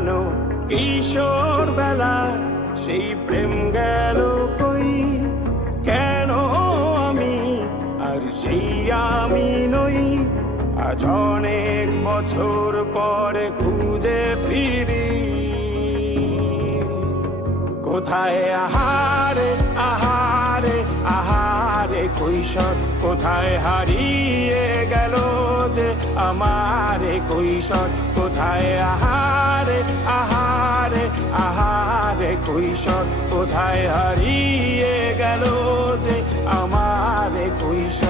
হারানো কিশোর বেলা সেই প্রেম গেল কই, কেন আমি আর সেই আমি নই। আজ অনেক বছর পরে খুঁজে ফিরি, কোথায় আহারে আহারে আহারে কৈশোর, কোথায় হারিয়ে গেল যে আমার কৈশোর, কোথায় আহারে আহারে আহারে কৈশোর, কোথায় হারিয়ে গেল যে আমার কৈশোর।